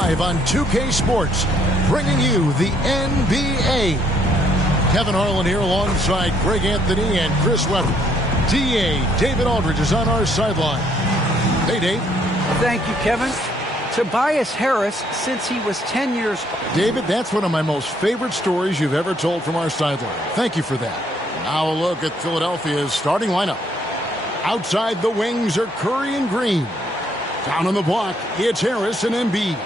Live on 2K Sports, bringing you the NBA. Kevin Harlan here alongside Greg Anthony and Chris Webber. DA David Aldridge is on our sideline. Hey, Dave. Thank you, Kevin. Tobias Harris since he was 10 years old. David, that's one of my most favorite stories you've ever told from our sideline. Thank you for that. Now a look at Philadelphia's starting lineup. Outside the wings are Curry and Green. Down on the block, it's Harris and Embiid.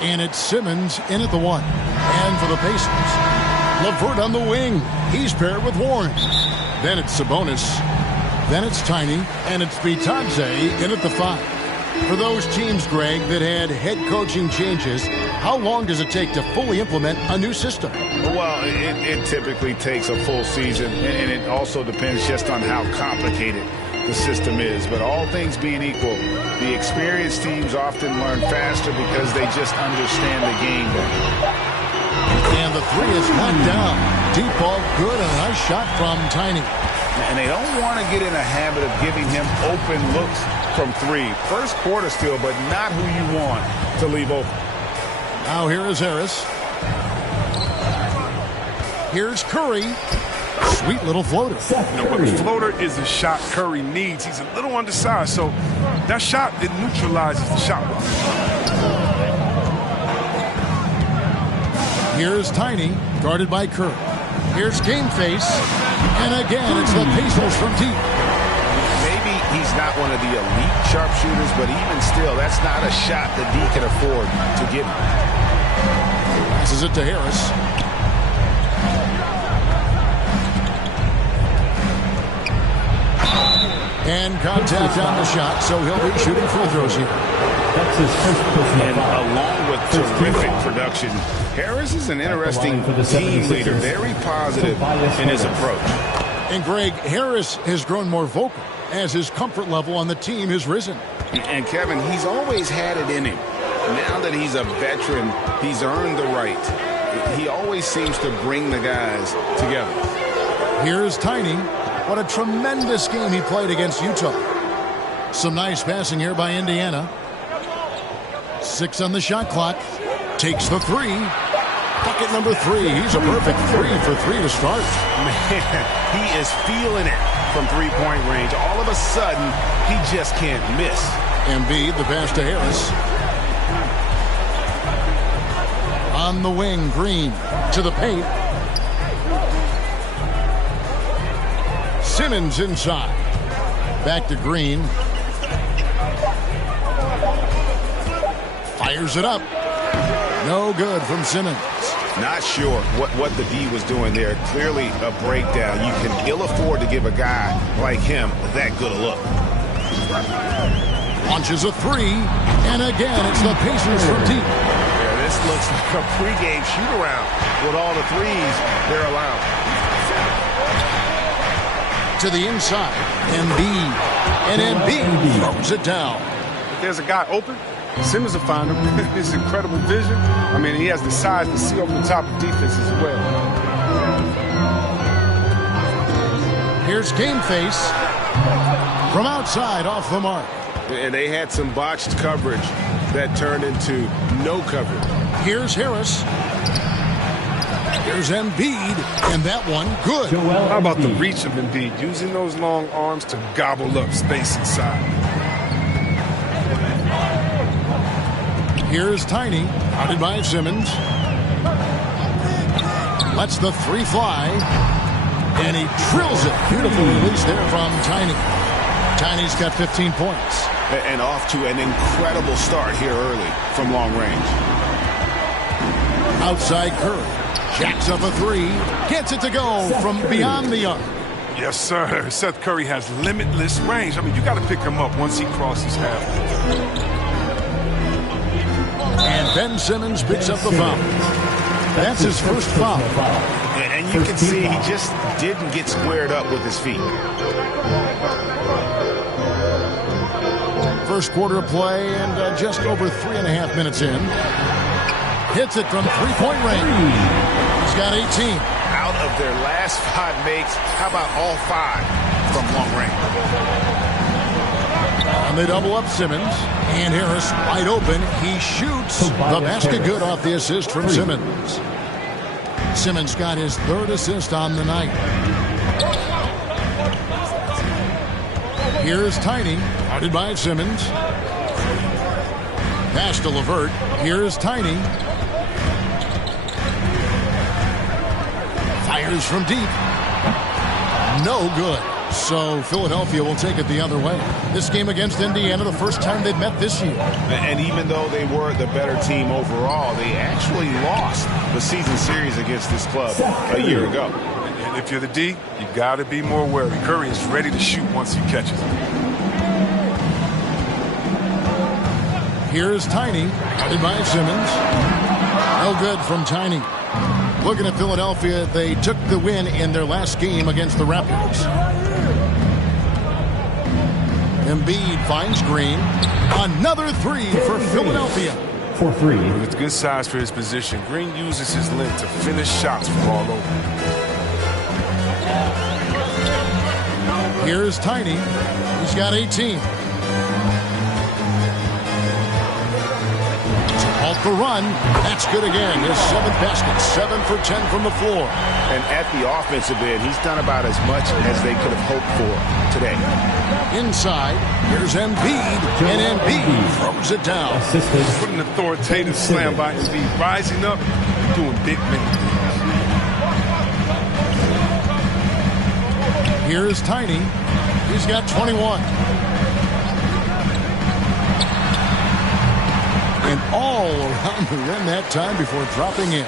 And it's Simmons in at the one. And for the Pacers, LeVert on the wing. He's paired with Warren. Then it's Sabonis. Then it's Tiny. And it's Bitadze in at the five. For those teams, Greg, that had head coaching changes, how long does it take to fully implement a new system? Well, it typically takes a full season, and it also depends just on how complicated the system is. But all things being equal, the experienced teams often learn faster because they just understand the game. And the three is knocked down. Deep ball good and a nice shot from Tiny. And they don't want to get in a habit of giving him open looks from three. First quarter still, but not who you want to leave open. Now here is Harris. Here's Curry. Sweet little floater. But the floater is a shot Curry needs. He's a little undersized, so that shot, it neutralizes the shot block. Here's Tiny, guarded by Curry. Here's Game Face. And again, it's the Pacers from deep. Maybe he's not one of the elite sharpshooters, but even still, that's not a shot that D can afford to give him. Passes it to Harris. And contact on the shot, so he'll be shooting free throws here. That's his first personal and foul. along with terrific production, Harris is an interesting team leader, very positive in his approach. And Greg, Harris has grown more vocal as his comfort level on the team has risen. And Kevin, he's always had it in him. Now that he's a veteran, he's earned the right. He always seems to bring the guys together. Here's Tiny. What a tremendous game he played against Utah. Some nice passing here by Indiana. 6 on the shot clock. Takes the three. Bucket number 3. He's a perfect 3 for 3 to start. Man, he is feeling it from three-point range. All of a sudden, he just can't miss. Embiid, the pass to Harris. On the wing, Green to the paint. Simmons inside. Back to Green. Fires it up. No good from Simmons. Not sure what the D was doing there. Clearly a breakdown. You can ill afford to give a guy like him that good a look. Launches a 3. And again, it's the Pacers from deep. Yeah, this looks like a pregame shoot-around with all the threes they're allowing. To the inside, Embiid. And Embiid throws it down. If there's a guy open, Simmons will find him. His incredible vision. I mean, he has the size to see over the top of defense as well. Here's Game Face. From outside, off the mark. And they had some botched coverage that turned into no coverage. Here's Harris. Here's Embiid, and that one good. How about the reach of Embiid, using those long arms to gobble up space inside. Here's Tiny, guarded by Simmons. Lets the 3 fly, and he drills it. Beautiful release there from Tiny. Tiny's got 15 points. And off to an incredible start here early from long range. Outside Curry. Jacks up a 3. Gets it to go from beyond the arc. Yes, sir. Seth Curry has limitless range. I mean, you got to pick him up once he crosses half. And Ben Simmons picks up the foul. That's his first foul. And you can see he just didn't get squared up with his feet. First quarter of play and just over 3.5 minutes in. Hits it from three-point range. He's got 18. Out of their last 5 makes, how about all 5 from long range? On And they double up Simmons. And Harris wide open. He shoots the basket good off the assist from Simmons. Simmons got his third assist on the night. Here's Tiny, guarded by Simmons. Pass to LeVert. Here's Tiny. Fires from deep. No good. So Philadelphia will take it the other way. This game against Indiana, the first time they've met this year. And even though they were the better team overall, they actually lost the season series against this club a year ago. And if you're the D, you got to be more wary. Curry is ready to shoot once he catches it. Here's Tiny, guarded by Simmons. No good from Tiny. Looking at Philadelphia, they took the win in their last game against the Raptors. Embiid finds Green. Another three for Philadelphia. For three. With good size for his position, Green uses his length to finish shots from all over. Here's Tiny. He's got 18. Off the run. That's good again. His seventh basket. 7 for 10 from the floor. And at the offensive end, he's done about as much as they could have hoped for today. Inside, here's Embiid. And Embiid throws it down. What an authoritative slam by Embiid. Rising up, doing big things. Here's Tiny. He's got 21. And all around the rim that time before dropping in.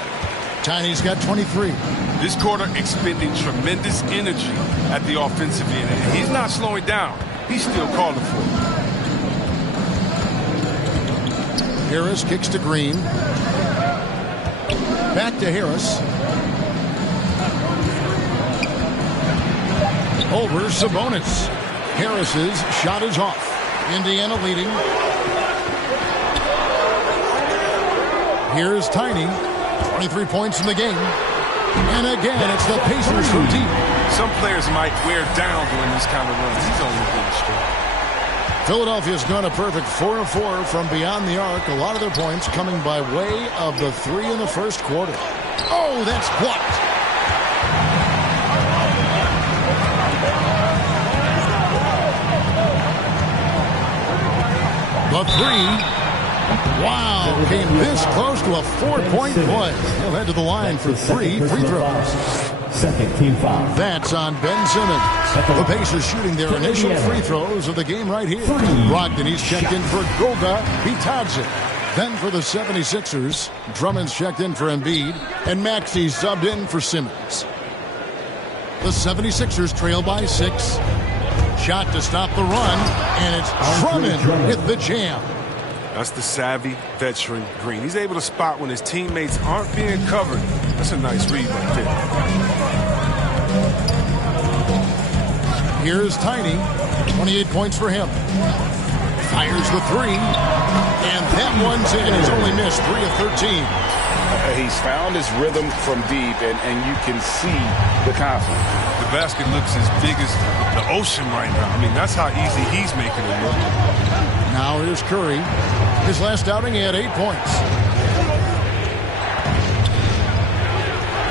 Tiny's got 23. This quarter expending tremendous energy at the offensive end. And he's not slowing down. He's still calling for it. Harris kicks to Green. Back to Harris. Over Sabonis. Harris's shot is off. Indiana leading. Here's Tiny. 23 points in the game. And again, it's the Pacers from deep. Some players might wear down during these kind of runs. He's only getting straight. Philadelphia's gone a perfect 4 of 4 from beyond the arc. A lot of their points coming by way of the 3 in the first quarter. Oh, that's blocked. The 3. Wow, came this close to a 4-point play. He'll head to the line for 3 free throws. Second team foul. That's on Ben Simmons. The Pacers shooting their initial free throws of the game right here. Brogdon, checked in for Goga. Bitadze. Then for the 76ers, Drummond's checked in for Embiid. And Maxey subbed in for Simmons. The 76ers trail by 6. Shot to stop the run. And it's Drummond with the jam. That's the savvy veteran Green. He's able to spot when his teammates aren't being covered. That's a nice read right there. Here's Tiny. 28 points for him. Fires the 3. And that one's in. He's only missed 3 of 13. He's found his rhythm from deep, and you can see the confidence. The basket looks as big as the ocean right now. I mean, that's how easy he's making it look. Now here's Curry. His last outing, he had 8 points.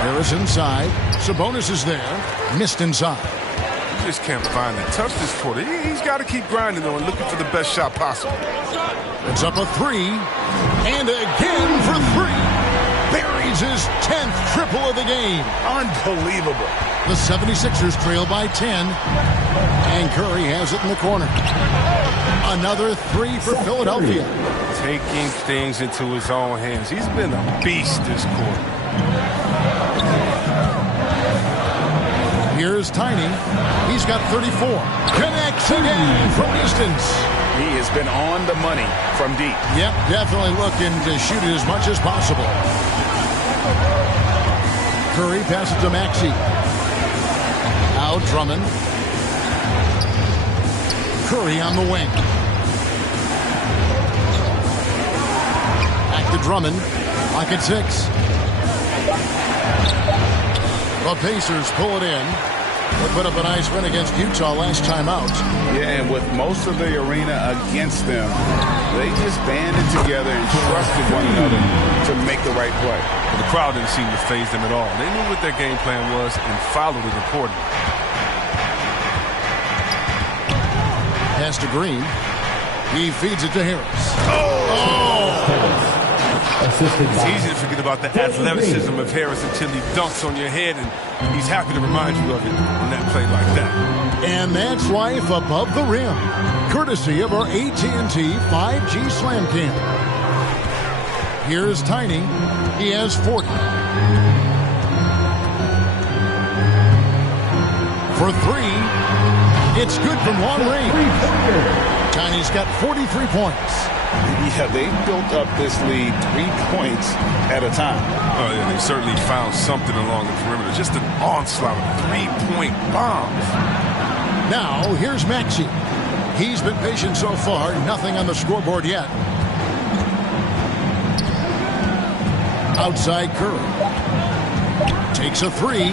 Harris inside. Sabonis is there. Missed inside. You just can't find it. Touch this quarter. He's got to keep grinding, though, and looking for the best shot possible. It's up a 3. And again for 3. Buries his 10th triple of the game. Unbelievable. The 76ers trail by 10. And Curry has it in the corner. Another 3 for Philadelphia. Taking things into his own hands. He's been a beast this quarter. Here's Tiny. He's got 34. Connects again from distance. He has been on the money from deep. Yep, definitely looking to shoot it as much as possible. Curry passes to Maxey. Now Drummond. Curry on the wing. Back to Drummond. Lock at 6. The Pacers pull it in. They put up a nice win against Utah last time out. Yeah, and with most of the arena against them, they just banded together and trusted one another to make the right play. Well, the crowd didn't seem to faze them at all. They knew what their game plan was and followed it accordingly. Pass to Green. He feeds it to Harris. It's easy to forget about the athleticism of Harris until he dunks on your head, and he's happy to remind you of it on that play like that. And that's life above the rim, courtesy of our AT&T 5G Slam Cam. Here's Tiny. He has 40. For three, it's good from long range. Tiny's got 43 points. Yeah, they built up this lead 3 points at a time. Oh, yeah, they certainly found something along the perimeter. Just an onslaught of three-point bombs. Now, here's Maxey. He's been patient so far. Nothing on the scoreboard yet. Outside Curry. Takes a three.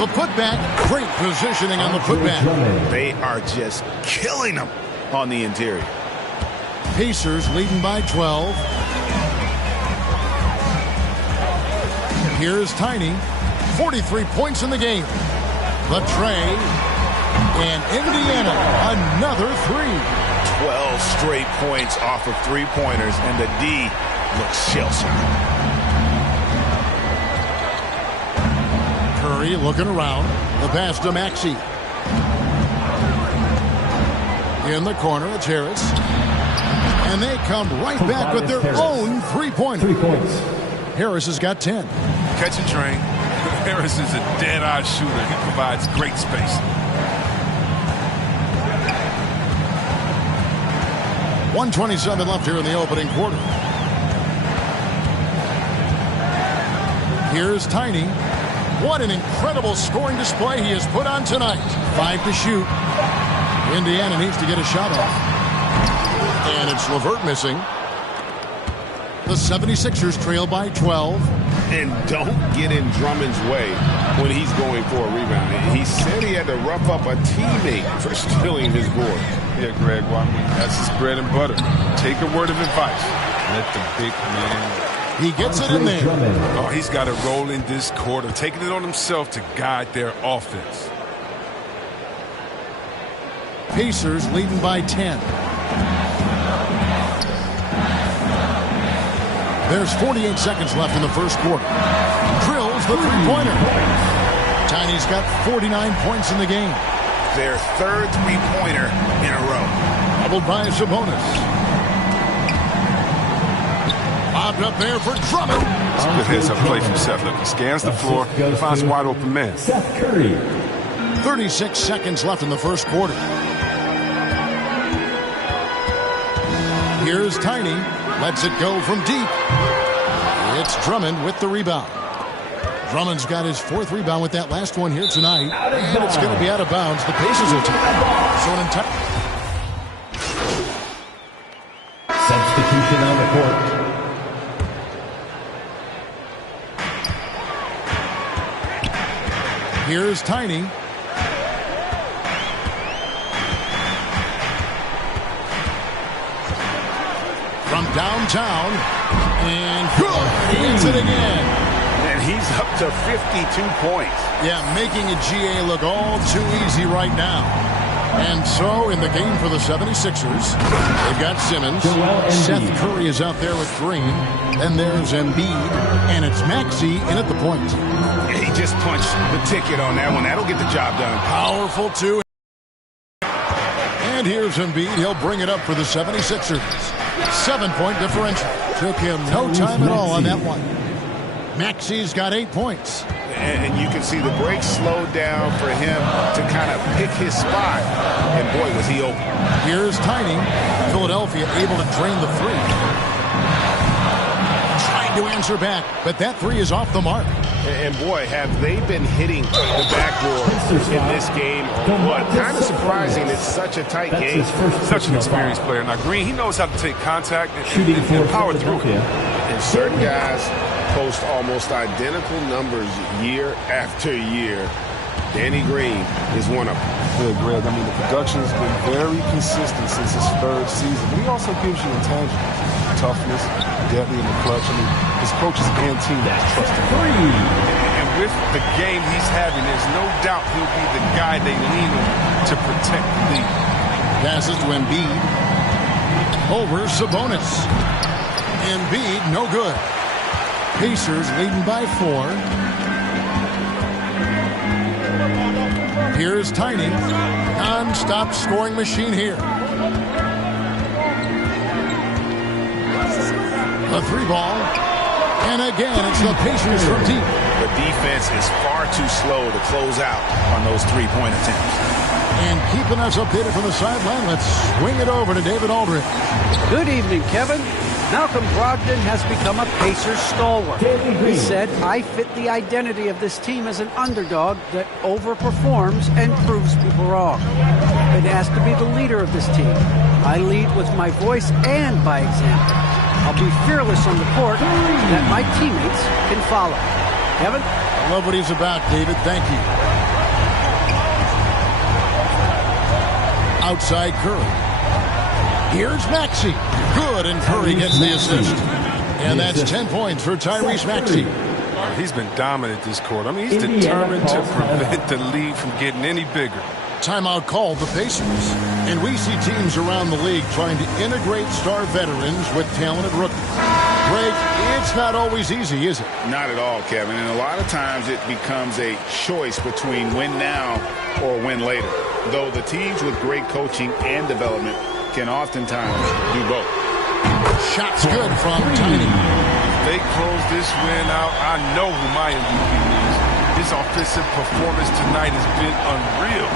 The putback. Great positioning on the putback. They are just killing them on the interior. Pacers leading by 12. Here's Tiny. 43 points in the game. The tray. And Indiana, another three. 12 straight points off of three-pointers, and the D looks shell-shocked. Curry looking around. The pass to Maxey. In the corner, it's Harris. And they come right back with their own three-pointer. 3 points. Harris has got 10. Catch and train. Harris is a dead-eye shooter. He provides great space. 1:27 left here in the opening quarter. Here's Tiny. What an incredible scoring display he has put on tonight. 5 to shoot. Indiana needs to get a shot off. And it's LeVert missing. The 76ers trail by 12. And don't get in Drummond's way when he's going for a rebound. He said he had to rough up a teammate for stealing his board. Yeah, Greg, well, I mean, that's his bread and butter. Take a word of advice. Let the big man. He gets it in there. Oh, he's got to roll in this quarter, taking it on himself to guide their offense. Pacers leading by 10. There's 48 seconds left in the first quarter. Drills the three-pointer. Tiny's got 49 points in the game. Their third three-pointer in a row. Doubled by Sabonis. Bobbed up there for Drummond. It's a good heads-up play from Seth. Look, he scans the floor, finds a wide-open man. Seth Curry. 36 seconds left in the first quarter. Here's Tiny. Lets it go from deep. It's Drummond with the rebound. Drummond's got his 4th rebound with that last one here tonight. And it's going to be out of bounds. The Pacers will take it. So an entire Substitution on the court. Here's Tiny. From downtown. And good. He hits it again. And he's up to 52 points. Yeah, making a GA look all too easy right now. And so, in the game for the 76ers, they've got Simmons. Seth Curry is out there with Green. Then there's Embiid. And it's Maxey in at the point. He just punched the ticket on that one. That'll get the job done. Powerful, too. And here's Embiid. He'll bring it up for the 76ers. 7-point differential. Took him no time at all on that one. Maxey's got 8 points. And you can see the break slowed down for him to kind of pick his spot. And boy, was he open. Here's Tiny. Philadelphia able to drain the three. Tried to answer back, but that three is off the mark. And boy, have they been hitting the backboard in this game or what? Kind of surprising it's such a tight game. Such an experienced player. Now, Green, he knows how to take contact and power through it. And certain guys post almost identical numbers year after year. Danny Green is one of them. Yeah, Greg, I mean, the production's been very consistent since his third season. But he also gives you intangibles, toughness, deadly in the clutch. I mean, his coaches and team trust him. And with the game he's having, there's no doubt he'll be the guy they lean on to protect the lead. Passes to Embiid. Over Sabonis. Embiid, no good. Pacers leading by 4. Here's Tiny. Non-stop scoring machine here. A 3-ball. And again, it's the Pacers from deep. The defense is far too slow to close out on those three-point attempts. And keeping us updated from the sideline, let's swing it over to David Aldridge. Good evening, Kevin. Malcolm Brogdon has become a Pacers stalwart. He said, I fit the identity of this team as an underdog that overperforms and proves people wrong. It has to be the leader of this team. I lead with my voice and by example. I'll be fearless on the court that my teammates can follow. Kevin? I love what he's about, David. Thank you. Outside Curry. Here's Maxey. Good, and Curry gets the assist. And that's 10 points for Tyrese Maxey. He's been dominant this quarter. I mean, he's determined to prevent the lead from getting any bigger. Timeout called the Pacers. And we see teams around the league trying to integrate star veterans with talented rookies. Greg, it's not always easy, is it? Not at all, Kevin. And a lot of times it becomes a choice between win now or win later. Though the teams with great coaching and development can oftentimes do both. Shot's good from Tiny. If they close this win out, I know who my MVP is. His offensive performance tonight has been unreal.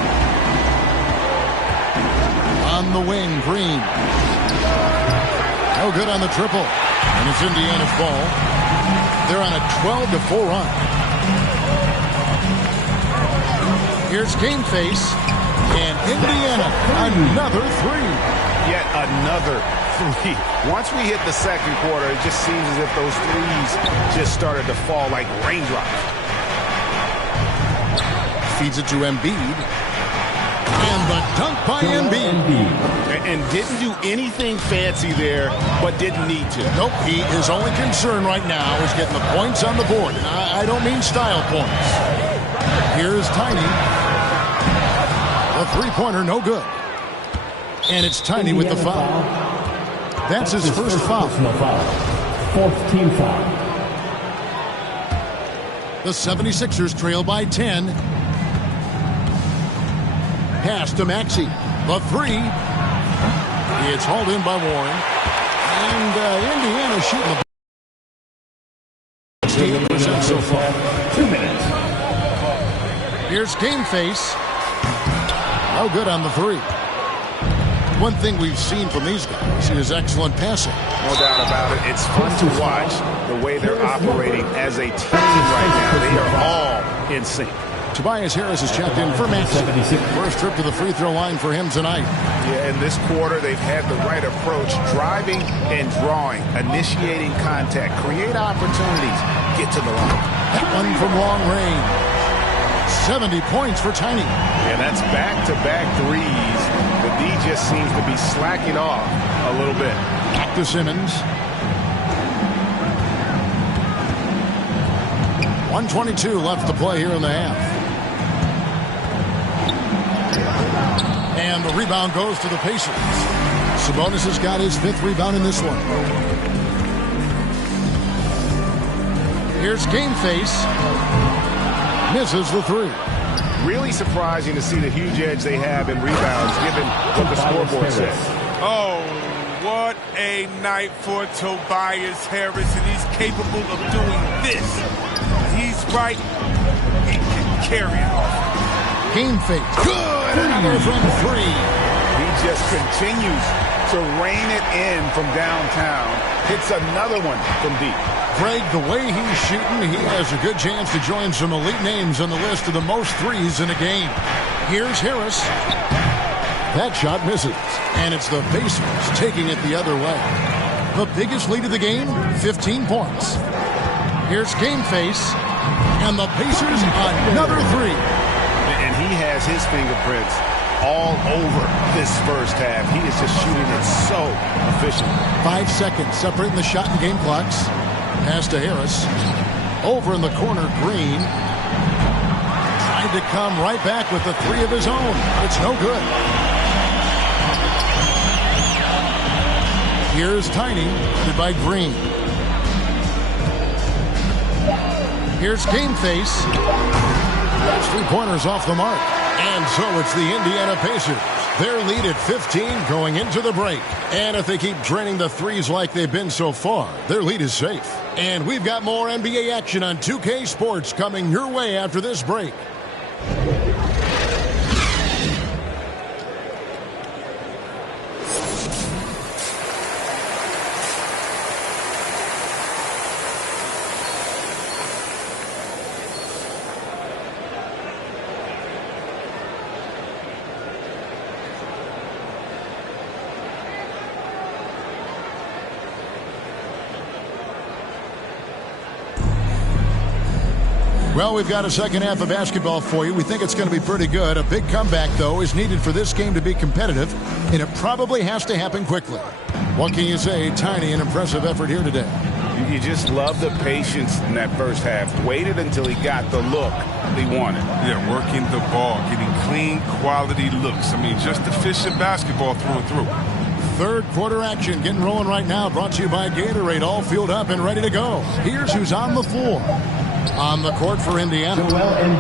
On the wing, Green. No good on the triple. And it's Indiana's ball. They're on a 12-4 run. Here's Game Face. And Indiana, another 3. Yet another 3. Once we hit the second quarter, it just seems as if those threes just started to fall like raindrops. Feeds it to Embiid. And the dunk by Embiid. And didn't do anything fancy there, but didn't need to. Nope, his only concern right now is getting the points on the board. And I don't mean style points. Here's Tiny. A three-pointer, no good. And it's Tiny with the foul. That's his first foul. Fourth team foul. The 76ers trail by 10. Pass to Maxey. The 3. It's hauled in by Warren. And Indiana shooting the 8% so far. 2 minutes. Here's Game Face. No good on the 3. One thing we've seen from these guys is excellent passing. No doubt about it. It's fun to watch the way they're operating as a team right now. They are all in sync. Tobias Harris is checked in for Maxey. First trip to the free throw line for him tonight. Yeah, in this quarter, they've had the right approach. Driving and drawing. Initiating contact. Create opportunities. Get to the line. That one from long range. 70 points for Tiny. And that's back-to-back threes. The D just seems to be slacking off a little bit. Back to Simmons. 1:22 left to play here in the half. And the rebound goes to the Pacers. Sabonis has got his 5th rebound in this one. Here's Game Face. Misses the 3. Really surprising to see the huge edge they have in rebounds, given what the scoreboard says. Oh, what a night for Tobias Harris, and he's capable of doing this. He's right. He can carry it off. Game Face. Good. Another from 3. He just continues to rein it in from downtown. Hits another one from deep. Greg, the way he's shooting, he has a good chance to join some elite names on the list of the most threes in a game. Here's Harris. That shot misses. And it's the Pacers taking it the other way. The biggest lead of the game, 15 points. Here's Game Face. And the Pacers another 3. and he has his fingerprints all over this first half. He is just shooting it so efficiently. 5 seconds separating the shot and game clocks. Pass to Harris. Over in the corner, Green. Tried to come right back with the three of his own. It's no good. Here's Tiny, guarded by Green. Here's Game Face. That's 3 pointers off the mark. And so it's the Indiana Pacers. Their lead at 15 going into the break. And if they keep draining the threes like they've been so far, their lead is safe. And we've got more NBA action on 2K Sports coming your way after this break. Well, we've got a second half of basketball for you. We think it's going to be pretty good. A big comeback, though, is needed for this game to be competitive, and it probably has to happen quickly. What can you say? Tiny, an impressive effort here today. You just love the patience in that first half. Waited until he got the look he wanted. Yeah, working the ball, getting clean, quality looks. I mean, just efficient basketball through and through. Third quarter action getting rolling right now. Brought to you by Gatorade, all fueled up and ready to go. Here's who's on the floor. On the court for Indiana.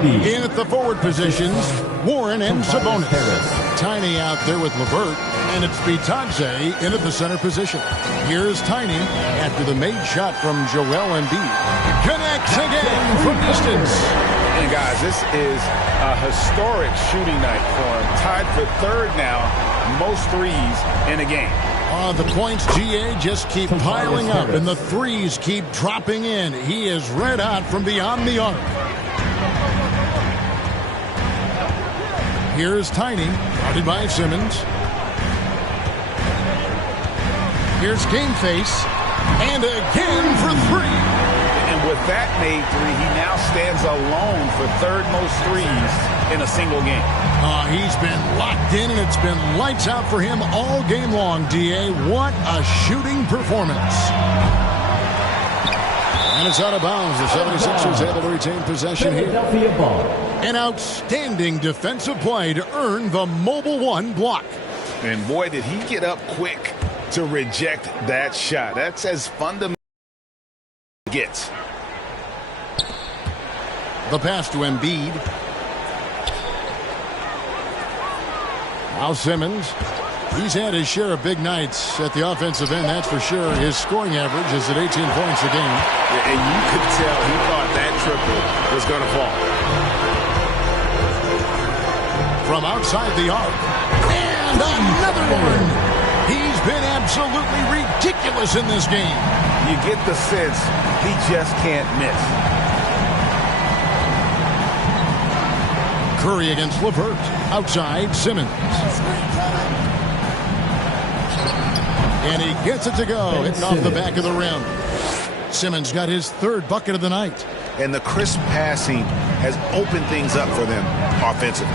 In at the forward positions, Warren and Sabonis. Tiny out there with LeVert, and it's Bitadze in at the center position. Here's Tiny after the made shot from Joel Embiid. Connects again from distance. And guys, this is a historic shooting night for him. Tied for third now, most threes in a game. The points, GA, just keep piling up, and the threes keep dropping in. He is red hot from beyond the arc. Here's Tiny, guarded by Simmons. Here's Game Face, and again for three. And with that made three, he now stands alone for third most threes in a single game. He's been locked in, and it's been lights out for him all game long, DA. What a shooting performance. And it's out of bounds. The 76ers able to retain possession here. An outstanding defensive play to earn the mobile one block. And boy, did he get up quick to reject that shot. That's as fundamental as it gets. The pass to Embiid. Now Simmons. He's had his share of big nights at the offensive end, that's for sure. His scoring average is at 18 points a game. And you could tell he thought that triple was going to fall. From outside the arc. And another one. He's been absolutely ridiculous in this game. You get the sense he just can't miss. Curry against LeVert. Outside, Simmons. And he gets it to go. Hitting off the back of the rim. Simmons got his third bucket of the night. And the crisp passing has opened things up for them offensively.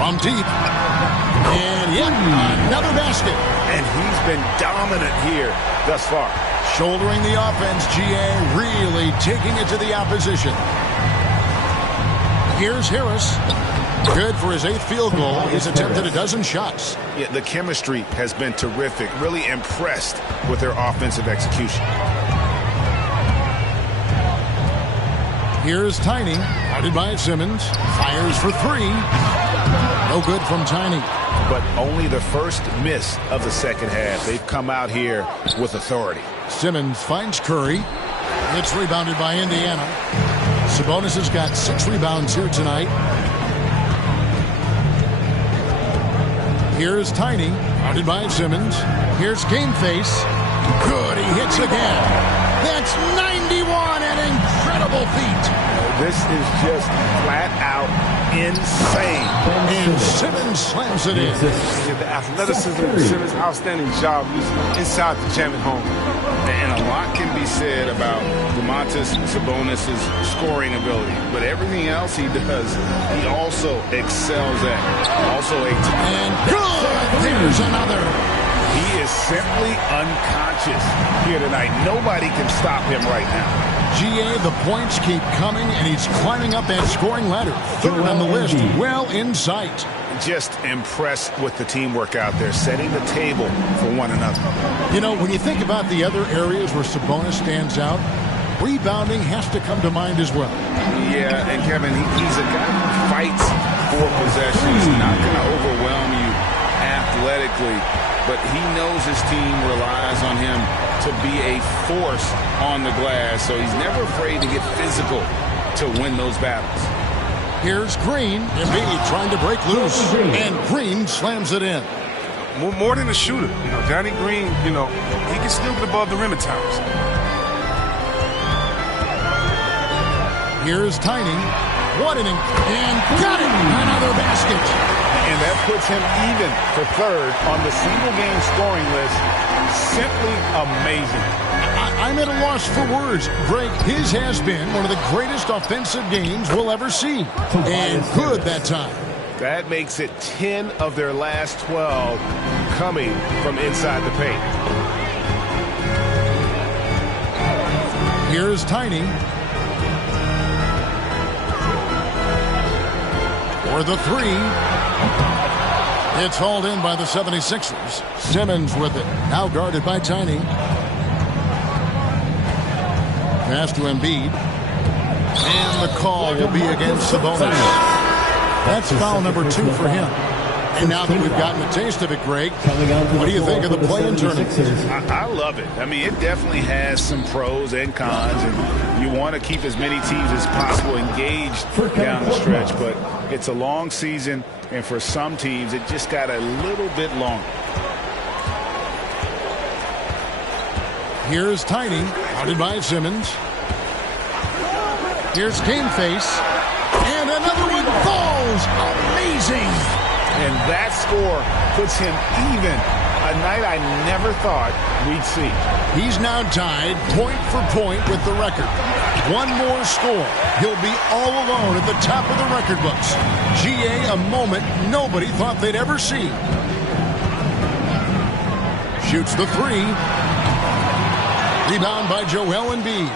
From deep. And yet another basket. And he's been dominant here thus far. Shouldering the offense, GA really taking it to the opposition. Here's Harris. Good for his 8th field goal. He's attempted a dozen shots. Yeah, the chemistry has been terrific. Really impressed with their offensive execution. Here's Tiny, guarded by Simmons. Fires for three. No good from Tiny. But only the first miss of the second half. They've come out here with authority. Simmons finds Curry. It's rebounded by Indiana. Sabonis has got 6 rebounds here tonight. Here's Tiny, guarded by Simmons. Here's Game Face. Good, he hits again. That's 91, an incredible feat. This is just flat out insane. And Simmons slams it in. The athleticism of Simmons, outstanding job using inside the jamming home. And a lot can be said about Domantas Sabonis' scoring ability. But everything else he does, he also excels at. Also and good! There's another. He is simply unconscious here tonight. Nobody can stop him right now. GA, the points keep coming, and he's climbing up that scoring ladder. Third on the list, well in sight. Just impressed with the teamwork out there, setting the table for one another. You know, when you think about the other areas where Sabonis stands out, rebounding has to come to mind as well. Yeah, and Kevin, he's a guy who fights for possession. He's not going to overwhelm you athletically, but he knows his team relies on him to be a force on the glass, so he's never afraid to get physical to win those battles. Here's Green. Embiid trying to break loose, and Green slams it in. More than a shooter. You know, Johnny Green, you know, he can still get above the rim at times. Here's Tiny. What an and got it! Another basket. And that puts him even for third on the single-game scoring list. Simply amazing. I'm at a loss for words. Greg, his has been one of the greatest offensive games we'll ever see. And good that time. That makes it 10 of their last 12 coming from inside the paint. Here's Tiny. For the three. It's hauled in by the 76ers. Simmons with it. Now guarded by Tiny. Pass to Embiid. And the call will be against Sabonis. That's foul number 2 for him. And now that we've gotten a taste of it, Greg, what do you think of the play-in tournament? I love it. I mean, it definitely has some pros and cons, and you want to keep as many teams as possible engaged down the stretch, but it's a long season, and for some teams, it just got a little bit longer. Here's Tiny, guarded by Simmons. Here's Game Face, and another one falls. Amazing. And that score puts him even, a night I never thought we'd see. He's now tied point for point with the record. One more score. He'll be all alone at the top of the record books. GA, a moment nobody thought they'd ever see. Shoots the three. Rebound by Joel Embiid.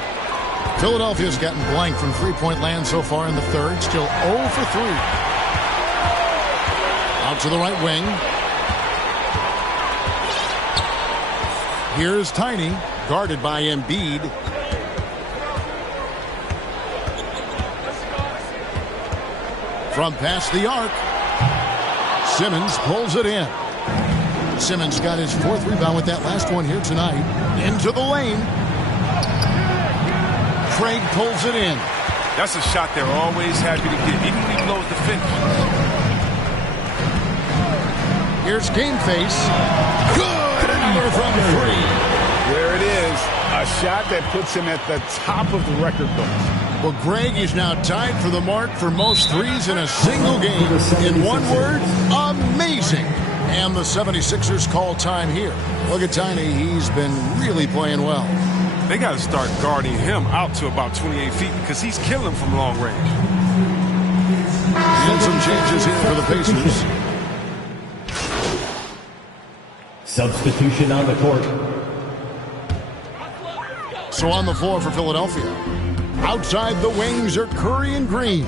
Philadelphia's gotten blank from three-point land so far in the third. Still 0 for 3. Out to the right wing. Here's Tiny, guarded by Embiid. From past the arc. Simmons pulls it in. Simmons got his 4th rebound with that last one here tonight. Into the lane. Craig pulls it in. That's a shot they're always happy to get, even when he blows the finish. Here's Game Face. Good! Another from 3. There it is. A shot that puts him at the top of the record books. Well, Greg is now tied for the mark for most threes in a single game. In one word, amazing. And the 76ers call time here. Look at Tiny. He's been really playing well. They got to start guarding him out to about 28 feet because he's killing from long range. And some changes here for the Pacers. Substitution on the court. So on the floor for Philadelphia. Outside the wings are Curry and Green.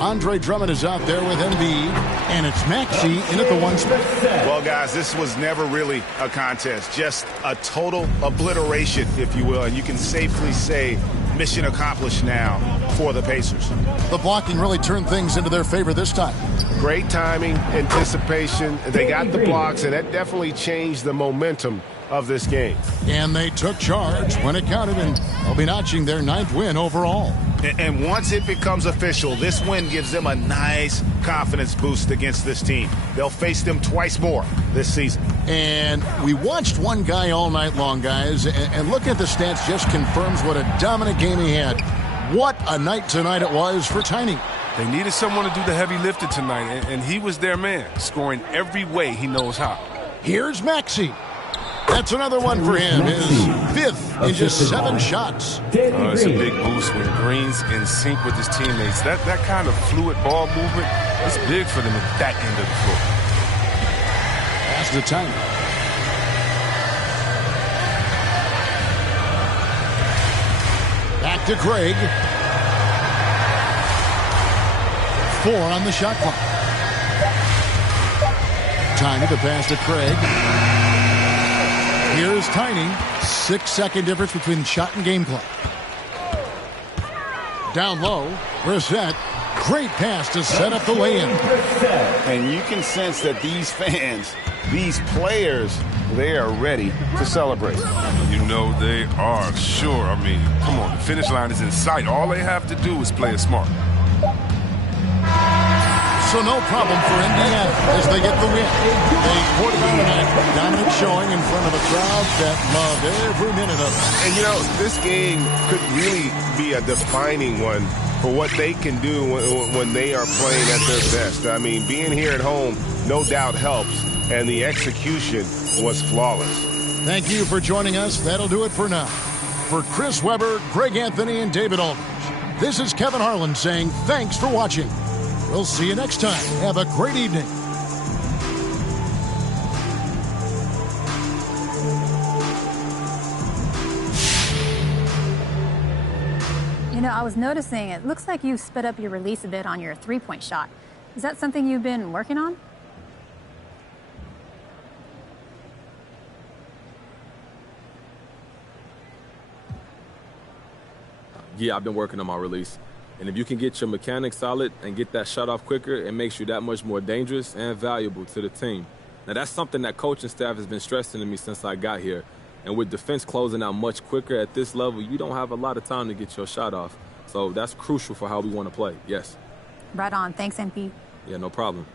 Andre Drummond is out there with Embiid, and it's Maxey in at the 1 spot. Well, guys, this was never really a contest. Just a total obliteration, if you will. And you can safely say mission accomplished now for the Pacers. The blocking really turned things into their favor this time. Great timing, anticipation. They got the blocks, and that definitely changed the momentum of this game. And they took charge when it counted, and they'll be notching their 9th win overall. And once it becomes official, this win gives them a nice confidence boost against this team. They'll face them twice more this season. And we watched one guy all night long, guys, and look at the stats just confirms what a dominant game he had. What a night tonight it was for Tiny. They needed someone to do the heavy lifting tonight, and he was their man, scoring every way he knows how. Here's Maxey. That's That's another one for him. His 5th in just 7 shots. It's a big boost when Green's in sync with his teammates. That kind of fluid ball movement is big for them at that end of the floor. Pass to Tiny. Back to Craig. 4 on the shot clock. Tiny to pass to Craig. Here's Tiny. 6-second difference between shot and game clock. Down low. Brissett. Great pass to set up the lay-in. And you can sense that these fans, these players, they are ready to celebrate. You know they are, sure. I mean, come on, the finish line is in sight. All they have to do is play it smart. So no problem for Indiana as they get the win. A quarter-minute dominant showing in front of a crowd that loved every minute of it. And, you know, this game could really be a defining one for what they can do when they are playing at their best. I mean, being here at home no doubt helps, and the execution was flawless. Thank you for joining us. That'll do it for now. For Chris Webber, Greg Anthony, and David Aldridge, this is Kevin Harlan saying thanks for watching. We'll see you next time. Have a great evening. You know, I was noticing it looks like you sped up your release a bit on your three-point shot. Is that something you've been working on? Yeah, I've been working on my release. And if you can get your mechanics solid and get that shot off quicker, it makes you that much more dangerous and valuable to the team. Now, that's something that coaching staff has been stressing to me since I got here. And with defense closing out much quicker at this level, you don't have a lot of time to get your shot off. So that's crucial for how we want to play, yes. Right on. Thanks, MP. Yeah, no problem.